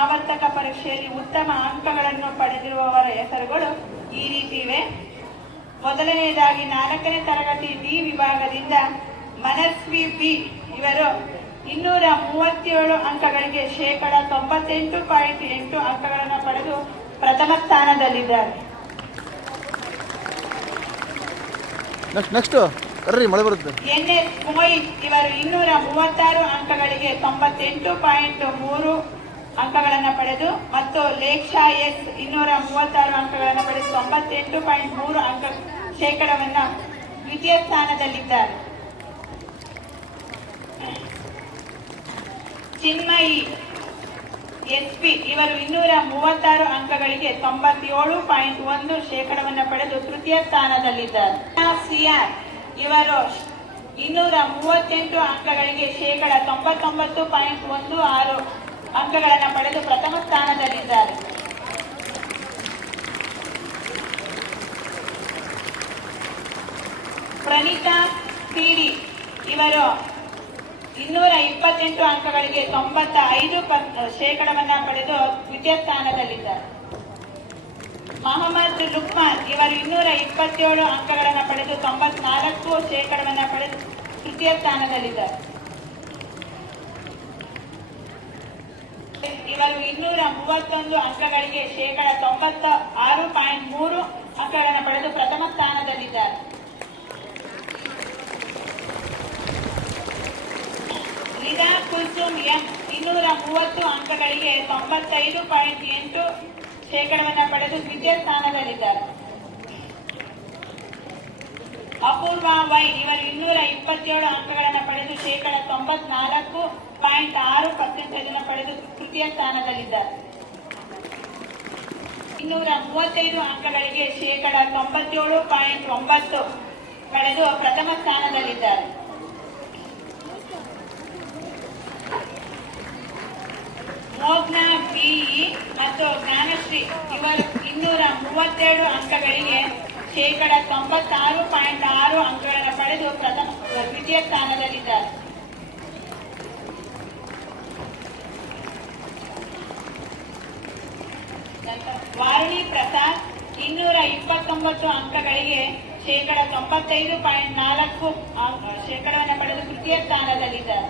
ಆವರ್ತಕ ಪರೀಕ್ಷೆಯಲ್ಲಿ ಉತ್ತಮ ಅಂಕಗಳನ್ನು ಪಡೆದಿರುವವರ ಹೆಸರುಗಳು ಈ ರೀತಿ ಇವೆ. ಮೊದಲನೆಯದಾಗಿ 4ನೇ ತರಗತಿ ಡಿ ವಿಭಾಗದಿಂದ ಮನಸ್ವಿ ಬಿ ಇವರು 237 ಅಂಕಗಳಿಗೆ 98.8 ಅಂಕಗಳನ್ನು ಪಡೆದು ಪ್ರಥಮ ಸ್ಥಾನದಲ್ಲಿದ್ದಾರೆ. ಎನ್ಎಸ್ ಮೋಯಿನ್ ಇವರು 236 ಅಂಕಗಳಿಗೆ 98.3 ಅಂಕಗಳನ್ನು ಪಡೆದು ಮತ್ತು ಲೇಕ್ಷಾ ಎಸ್ 236 ಅಂಕಗಳನ್ನು ಪಡೆದು 98.3 ಅಂಕ ಶೇಕಡವನ್ನ ದ್ವಿತೀಯ ಸ್ಥಾನದಲ್ಲಿದ್ದಾರೆ. ಚಿನ್ಮಯಿ ಎಸ್ಪಿ ಇವರು 236 ಅಂಕಗಳಿಗೆ 97.1 ಶೇಕಡವನ್ನು ಪಡೆದು ತೃತೀಯ ಸ್ಥಾನದಲ್ಲಿದ್ದಾರೆ. ಸಿಆರ್ ಇವರು 238 ಅಂಕಗಳಿಗೆ 99.16 ಅಂಕಗಳನ್ನು ಪಡೆದು ಪ್ರಥಮ ಸ್ಥಾನದಲ್ಲಿದ್ದಾರೆ. ಪ್ರಣೀತಾ ಸಿರಿ ಇವರು 228 ಅಂಕಗಳಿಗೆ 95 ಶೇಕಡವನ್ನು ಪಡೆದು ದ್ವಿತೀಯ ಸ್ಥಾನದಲ್ಲಿದ್ದಾರೆ. ಮೊಹಮ್ಮದ್ ಲುಕ್ಮಾನ್ ಇವರು 227 ಅಂಕಗಳನ್ನು ಪಡೆದು 94 ಶೇಕಡವನ್ನು ಪಡೆದು ತೃತೀಯ ಸ್ಥಾನದಲ್ಲಿದ್ದಾರೆ. ಇವರು 231 ಅಂಕಗಳಿಗೆ 96.3 ಅಂಕಗಳನ್ನು ಪಡೆದು ಪ್ರಥಮ ಸ್ಥಾನದಲ್ಲಿದ್ದಾರೆ. ನಿಧಾ ಕುಲ್ಸುಮ್ ಎಂ 230 ಅಂಕಗಳಿಗೆ 95.8 ಶೇಕಡವನ್ನು ಪಡೆದು ದ್ವಿತೀಯ ಸ್ಥಾನದಲ್ಲಿದ್ದಾರೆ. ಅಪೂರ್ವ ವೈ ಇವರು 227 ಅಂಕಗಳನ್ನು ಪಡೆದು 94.6% ಪಡೆದು ತೃತೀಯ ಸ್ಥಾನದಲ್ಲಿದ್ದಾರೆ. 235 ಅಂಕಗಳಿಗೆ 97.9 ಪಡೆದು ಪ್ರಥಮ ಸ್ಥಾನದಲ್ಲಿದ್ದಾರೆ. ಮೋಗ್ನಾ ಬಿಇ ಮತ್ತು ಜ್ಞಾನಶ್ರೀ ಇವರು 232 ಅಂಕಗಳಿಗೆ 96.6 ಅಂಕಗಳನ್ನು ಪಡೆದು ದ್ವಿತೀಯ ಸ್ಥಾನದಲ್ಲಿದ್ದಾರೆ. ವಾರುಣಿ ಪ್ರಸಾದ್ 229 ಅಂಕಗಳಿಗೆ 95.4 ಶೇಕಡವನ್ನು ಪಡೆದು ತೃತೀಯ ಸ್ಥಾನದಲ್ಲಿದ್ದಾರೆ.